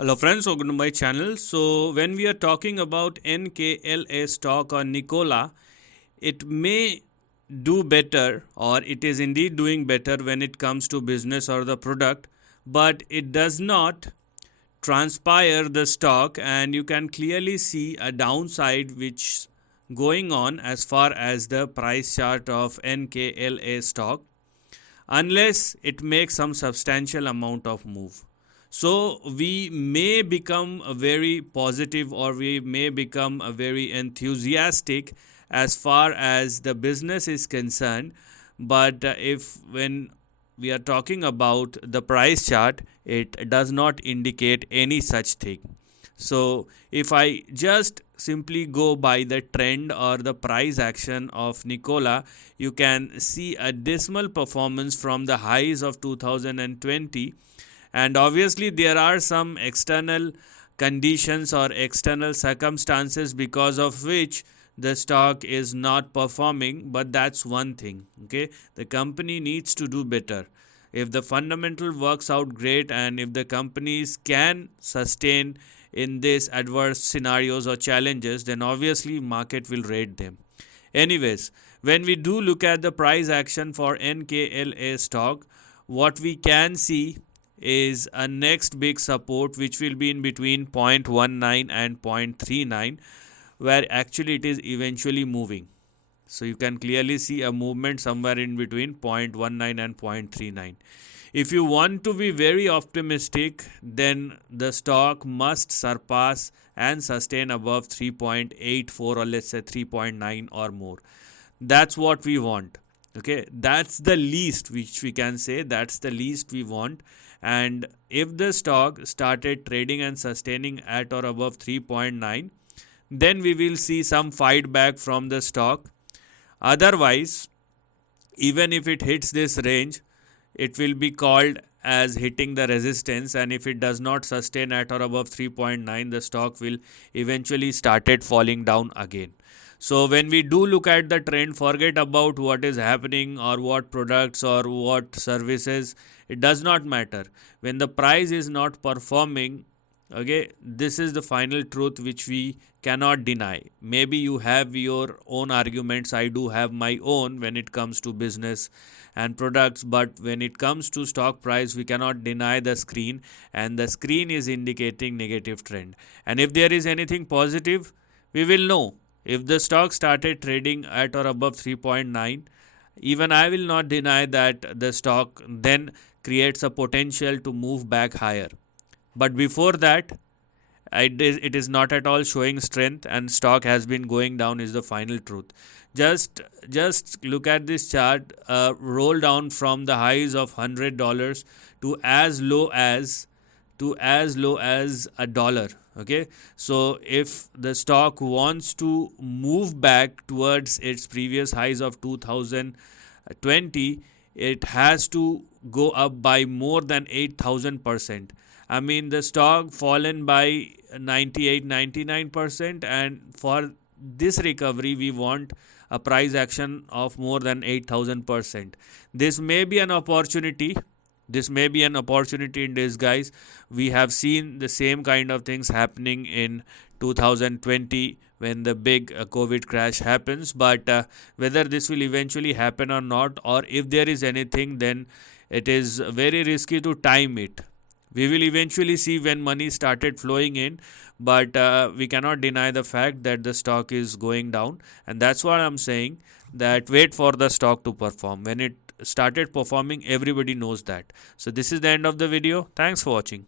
Hello friends, welcome to my channel. So when we are talking about Nkla stock or Nikola, it may do better or it is indeed doing better when it comes to business or the product, but it does not transpire the stock, and you can clearly see a downside which going on as far as the price chart of Nkla stock, unless it makes some substantial amount of move. So we may become a very positive or we may become a very enthusiastic as far as the business is concerned, but if when we are talking about the price chart, it does not indicate any such thing. So if I just simply go by the trend or the price action of Nikola, you can see a dismal performance from the highs of 2020, and obviously there are some external conditions or external circumstances because of which the stock is not performing, but that's one thing. Okay, the company needs to do better. If the fundamental works out great and if the companies can sustain in these adverse scenarios or challenges, then obviously market will rate them. Anyways, when we do look at the price action for Nkla stock, what we can see is a next big support which will be in between 0.19 and 0.39, where actually it is eventually moving. So you can clearly see a movement somewhere in between 0.19 and 0.39. If you want to be very optimistic, then the stock must surpass and sustain above 3.84 or let's say 3.9 or more. That's what we want. Okay, that's the least which we can say, that's the least we want. And if the stock started trading and sustaining at or above 3.9, then we will see some fight back from the stock. Otherwise, even if it hits this range, it will be called as hitting the resistance, and if it does not sustain at or above 3.9, the stock will eventually started falling down again. So when we do look at the trend, forget about what is happening or what products or what services, it does not matter. When the price is not performing, okay, this is the final truth which we cannot deny. Maybe you have your own arguments, I do have my own when it comes to business and products, but when it comes to stock price, we cannot deny the screen, and the screen is indicating negative trend. And if there is anything positive, we will know. If the stock started trading at or above 3.9, even I will not deny that the stock then creates a potential to move back higher. But before that, it is not at all showing strength, and stock has been going down is the final truth. Just look at this chart, roll down from the highs of $100 to as low as $1. Okay, so if the stock wants to move back towards its previous highs of 2020, it has to go up by more than 8,000%. I mean, the stock fallen by 98-99%, and for this recovery we want a price action of more than 8,000%. This may be an opportunity. This may be an opportunity in disguise. We have seen the same kind of things happening in 2020 when the big COVID crash happens. But whether this will eventually happen or not, or if there is anything, then it is very risky to time it. We will eventually see when money started flowing in, but we cannot deny the fact that the stock is going down, and that's what I'm saying, that wait for the stock to perform. When it started performing, everybody knows that. So this is the end of the video. Thanks for watching.